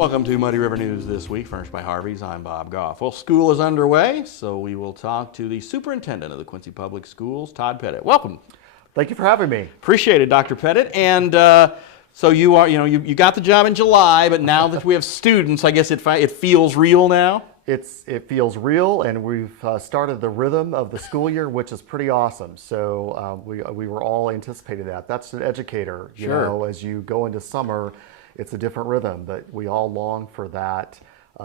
Welcome to Muddy River News This Week, furnished by Harvey's. I'm Bob Goff. Well, school is underway, so we will talk to the superintendent of the Quincy Public Schools, Todd Pettit. Welcome. Thank you for having me. Appreciate it, Dr. Pettit. And so you are, you got the job in July, but now that we have students, I guess it feels real now. It feels real, and we've started the rhythm of the school year, which is pretty awesome. So we were all anticipating that. That's an educator, you know, as you go into summer, it's a different rhythm, but we all long for that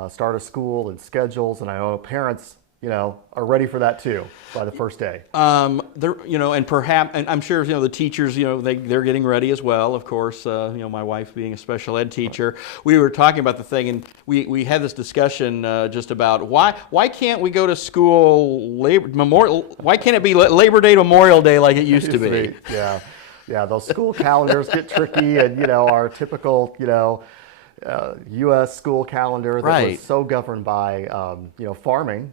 start of school and schedules, and I know parents, are ready for that too by the first day. And perhaps, and I'm sure, the teachers, they're getting ready as well. Of course, my wife being a special ed teacher, we were talking about the thing, and we had this discussion just about why can't we go to school why can't it be Labor Day, Memorial Day like it used to be? Yeah, those school calendars get tricky, and our typical, U.S. school calendar that was so governed by, farming,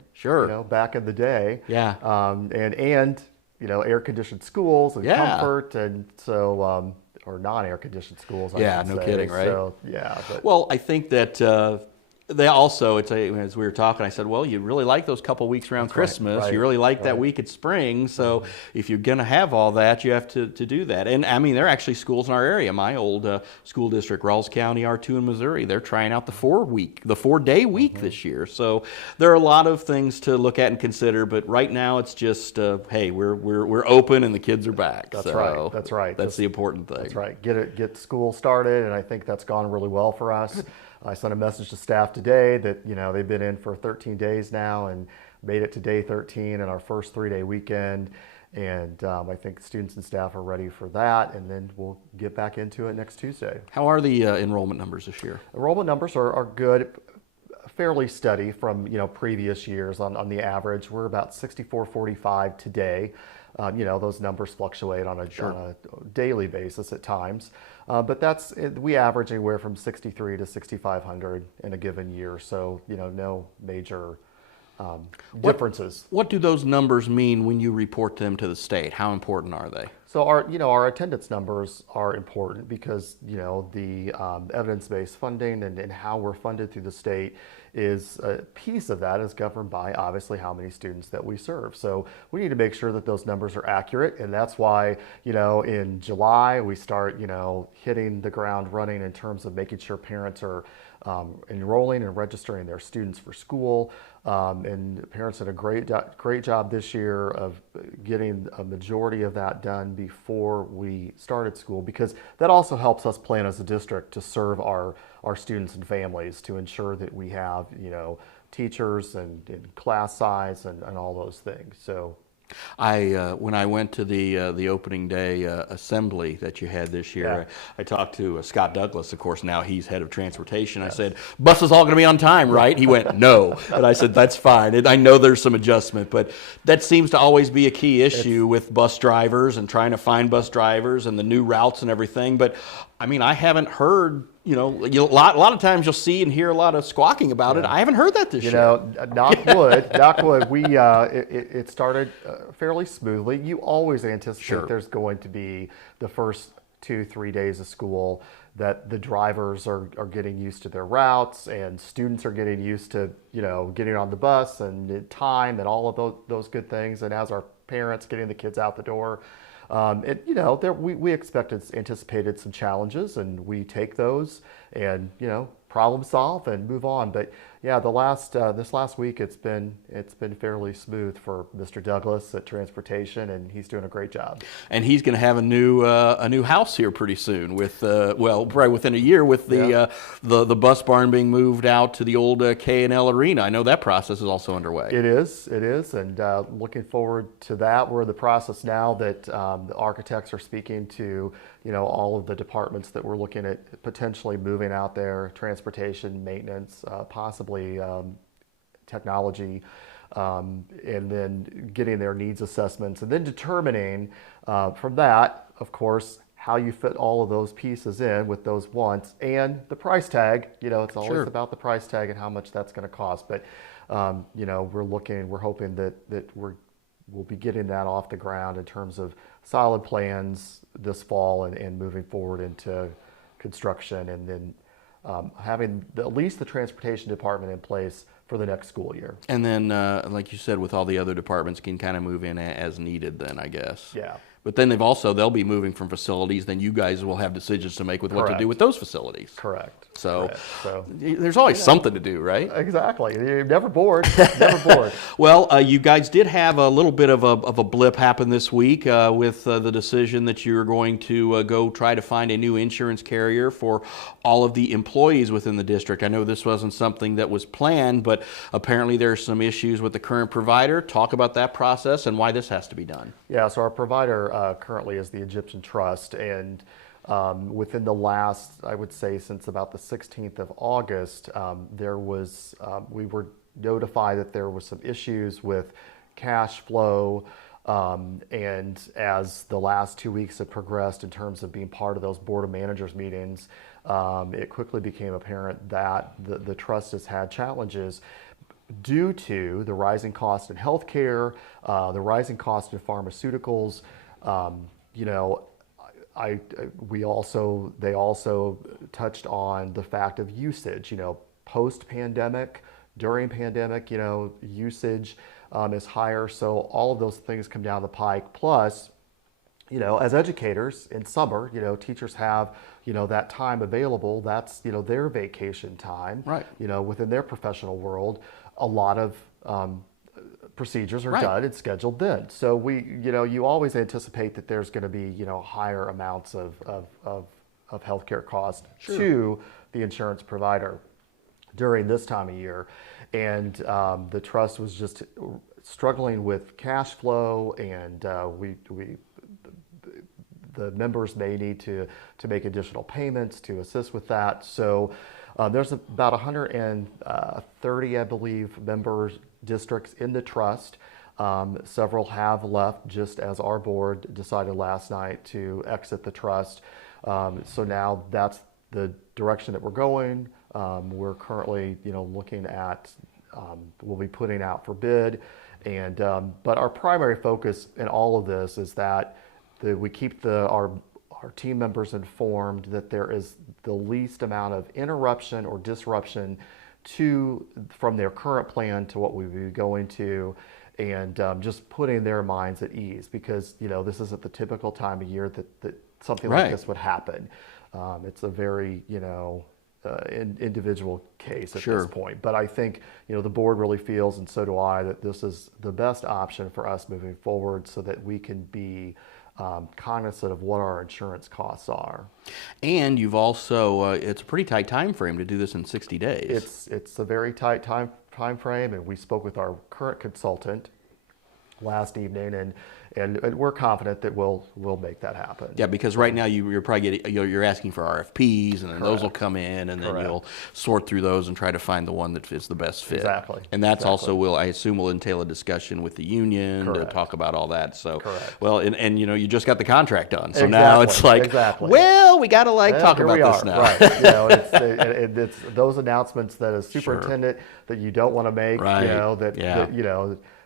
back in the day. Yeah. And air conditioned schools and comfort, and so or non-air conditioned schools. Yeah, no kidding, right? So, yeah. Well, I think that. They also, as we were talking, I said, well, you really like those couple weeks around Christmas. Right. You really like that week at spring. So if you're going to have all that, you have to do that. And I mean, there are actually schools in our area. My old school district, Rawls County, R2 in Missouri, they're trying out the 4-day week this year. So there are a lot of things to look at and consider. But right now, it's just, hey, we're open and the kids are back. That's so right. That's right. That's the important thing. That's right. Get school started, and I think that's gone really well for us. I sent a message to staff today that they've been in for 13 days now and made it to day 13 in our first 3-day weekend, and I think students and staff are ready for that, and then we'll get back into it next Tuesday. How are the enrollment numbers this year? Enrollment numbers are good, fairly steady from previous years. On the average, we're about 64-45 today. Those numbers fluctuate on a daily basis at times. But we average anywhere from 63 to 6,500 in a given year. So, no major differences. What do those numbers mean when you report them to the state? How important are they? So our attendance numbers are important because, the evidence-based funding and how we're funded through the state is a piece of that is governed by obviously how many students that we serve. So we need to make sure that those numbers are accurate, and that's why, in July we start, hitting the ground running in terms of making sure parents are enrolling and registering their students for school. And parents did a great job this year of getting a majority of that done before we started school, because that also helps us plan as a district to serve our students and families, to ensure that we have teachers and class size and all those things. So when I went to the opening day assembly that you had this year, I talked to Scott Douglas. Of course, now he's head of transportation. I said, "Bus is all going to be on time, right?" He went, "No," and I said, "That's fine." And I know there's some adjustment, but that seems to always be a key issue with bus drivers and trying to find bus drivers and the new routes and everything. But I mean, I haven't heard. A lot of times you'll see and hear a lot of squawking about it. I haven't heard that this year. Knock wood. It started fairly smoothly. You always anticipate there's going to be the first 2-3 days of school that the drivers are getting used to their routes, and students are getting used to getting on the bus and time and all of those good things. And as our parents getting the kids out the door. We anticipated some challenges, and we take those and problem solve and move on. But yeah, this last week it's been fairly smooth for Mr. Douglas at Transportation, and he's doing a great job. And he's going to have a new house here pretty soon, with probably within a year, with the bus barn being moved out to the old K&L Arena. I know that process is also underway. It is, and looking forward to that. We're in the process now that the architects are speaking to all of the departments that we're looking at potentially moving out there: transportation, maintenance, possibly technology, and then getting their needs assessments, and then determining from that, of course, how you fit all of those pieces in with those wants and the price tag. It's always about the price tag and how much that's going to cost. But we're hoping that we'll be getting that off the ground in terms of solid plans this fall and moving forward into construction, and then having at least the transportation department in place for the next school year. And then, like you said, with all the other departments, can kind of move in as needed then, I guess. Yeah. But then they'll be moving from facilities, then you guys will have decisions to make with what to do with those facilities. Correct. So, Correct. So there's always something to do, right? exactly. You're never bored. Never bored. Well, you guys did have a little bit of a blip happen this week with the decision that you're going to go try to find a new insurance carrier for all of the employees within the district. I know this wasn't something that was planned, but apparently there's some issues with the current provider. Talk about that process and why this has to be done. Yeah, so our provider currently is the Egyptian Trust, and within the last, I would say, since about the 16th of August, we were notified that there was some issues with cash flow, and as the last 2 weeks have progressed in terms of being part of those board of managers meetings, it quickly became apparent that the trust has had challenges due to the rising cost in healthcare, the rising cost in pharmaceuticals. They also touched on the fact of usage. Post-pandemic, during pandemic, usage is higher. So all of those things come down the pike. Plus, as educators in summer, teachers have, that time available. That's, their vacation time. Right. Within their professional world, a lot of procedures are done and scheduled then. So you always anticipate that there's going to be, higher amounts of healthcare costs to the insurance provider during this time of year. And the trust was just struggling with cash flow, and the members may need to make additional payments to assist with that. So there's about 130, I believe, members districts in the trust. Several have left, just as our board decided last night to exit the trust. So now that's the direction that we're going. We're currently, looking at, we'll be putting out for bid, and but our primary focus in all of this is that we keep our team members informed, that there is the least amount of interruption or disruption from their current plan to what we would be going to, and just putting their minds at ease, because this isn't the typical time of year that something like this would happen. It's a very individual case at this point, but I think the board really feels, and so do I, that this is the best option for us moving forward, so that we can be cognizant of what our insurance costs are. And you've also, it's a pretty tight time frame to do this in 60 days. It's a very tight time frame, and we spoke with our current consultant last evening, and we're confident that we'll make that happen. Yeah, because right now you're probably you're asking for RFPs, and then those will come in, and then you'll sort through those and try to find the one that is the best fit. Exactly. And that's also I assume will entail a discussion with the union to talk about all that. So, well, and you just got the contract done, so now it's like, well, we got to talk about this now. Right. It's those announcements that a superintendent that you don't want to make,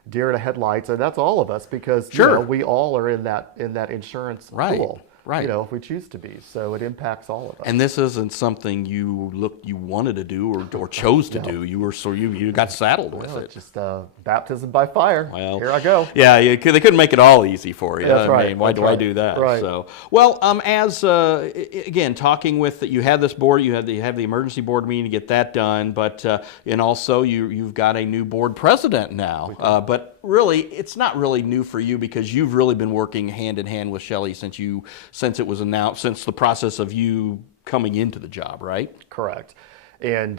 deer in the headlights, and that's all of us, because we all are in that insurance pool. Right. If we choose to be. So it impacts all of us. And this isn't something you wanted to do or chose to do. You got saddled with it. It's just baptism by fire. Well, here I go. Yeah, they couldn't make it all easy for you. That's right. I mean, why do I do that? Right. So, well, as again, talking with you had this board, you have the emergency board meeting to get that done, but and also you've got a new board president now. But really, it's not really new for you, because you've really been working hand in hand with Shelley since it was announced, since the process of you coming into the job, right? Correct. And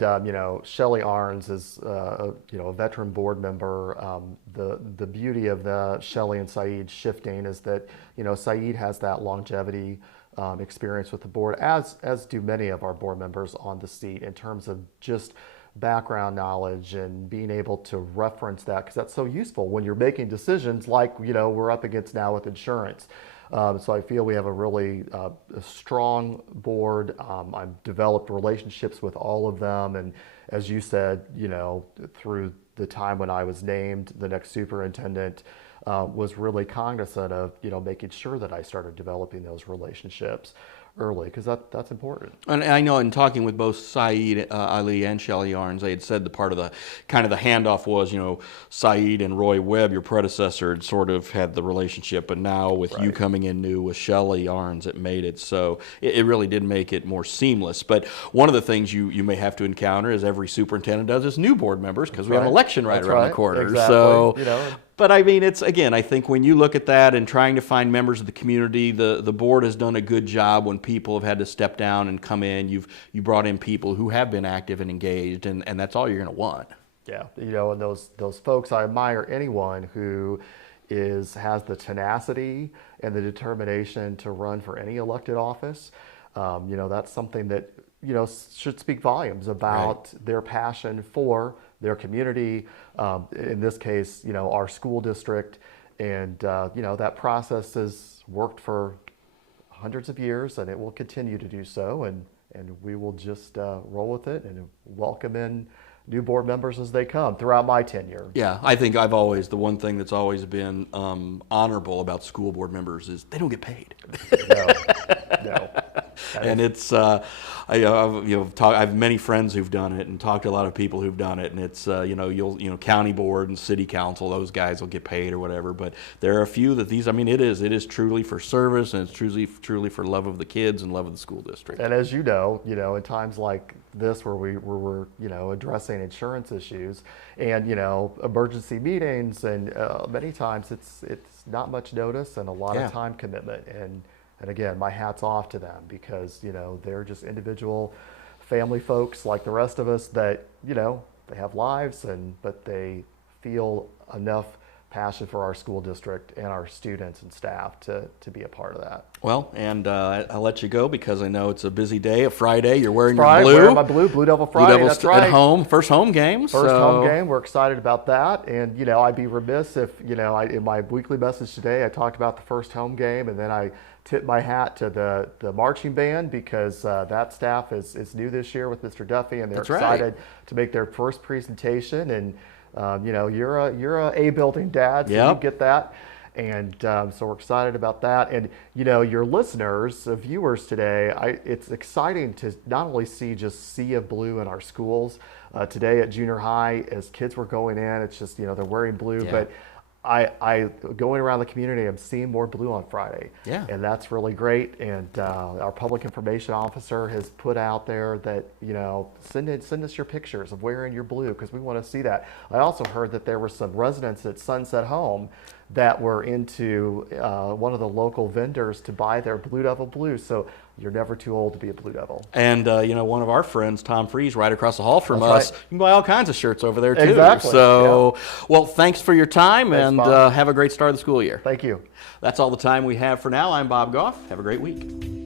Shelley Arns is a veteran board member. The beauty of the Shelley and Saeed shifting is that Saeed has that longevity experience with the board, as do many of our board members on the seat, in terms of just background knowledge and being able to reference that, because that's so useful when you're making decisions like we're up against now with insurance. So I feel we have a really a strong board. I've developed relationships with all of them, and as you said, through the time when I was named the next superintendent, was really cognizant of making sure that I started developing those relationships early, because that's important. And I know in talking with both Saeed Ali and Shelley Yarnes, they had said the part of the kind of the handoff was, Saeed and Roy Webb, your predecessor, had sort of had the relationship, but now with you coming in new with Shelley Yarnes, it made it so it really did make it more seamless. But one of the things you may have to encounter, as every superintendent does, is new board members, because we have an election right around the corner. Exactly. So. But I mean, it's again, I think when you look at that and trying to find members of the community, the board has done a good job when people have had to step down and come in. You brought in people who have been active and engaged, and that's all you're going to want. Yeah, and those folks, I admire anyone who has the tenacity and the determination to run for any elected office. That's something that should speak volumes about their passion for their community, in this case, our school district. And, that process has worked for hundreds of years, and it will continue to do so. And we will just roll with it and welcome in new board members as they come throughout my tenure. Yeah, I think the one thing that's always been honorable about school board members is they don't get paid. No. And it's I have many friends who've done it and talked to a lot of people who've done it, and it's county board and city council, those guys will get paid or whatever, but there are a few that it is truly for service, and it's truly for love of the kids and love of the school district. And as in times like this where we're addressing insurance issues and emergency meetings, and many times it's not much notice and a lot of time commitment, and again, my hat's off to them, because they're just individual family folks like the rest of us that they have lives, but they feel enough passion for our school district and our students and staff to be a part of that. Well, and I'll let you go because I know it's a busy day, a Friday. You're wearing your Friday, blue. wearing my Blue Devil Friday. Blue Devils that's right. At home, first home game. First home game. We're excited about that, and I'd be remiss if in my weekly message today I talked about the first home game, and then I tip my hat to the marching band, because that staff is new this year with Mr. Duffy, and they're excited to make their first presentation. And you're a building dad, so you get that. And so we're excited about that. And your listeners, viewers today, it's exciting to not only see just sea of blue in our schools today at junior high as kids were going in. It's just they're wearing blue, but I going around the community, I'm seeing more blue on Friday. Yeah. And that's really great. And our public information officer has put out there that, send us your pictures of wearing your blue, because we want to see that. I also heard that there were some residents at Sunset Home that were into one of the local vendors to buy their Blue Devil blue. So you're never too old to be a Blue Devil. And, one of our friends, Tom Freeze, right across the hall from us, you can buy all kinds of shirts over there, too. Exactly. So, well, thanks for your time, thanks, and have a great start of the school year. Thank you. That's all the time we have for now. I'm Bob Goff. Have a great week.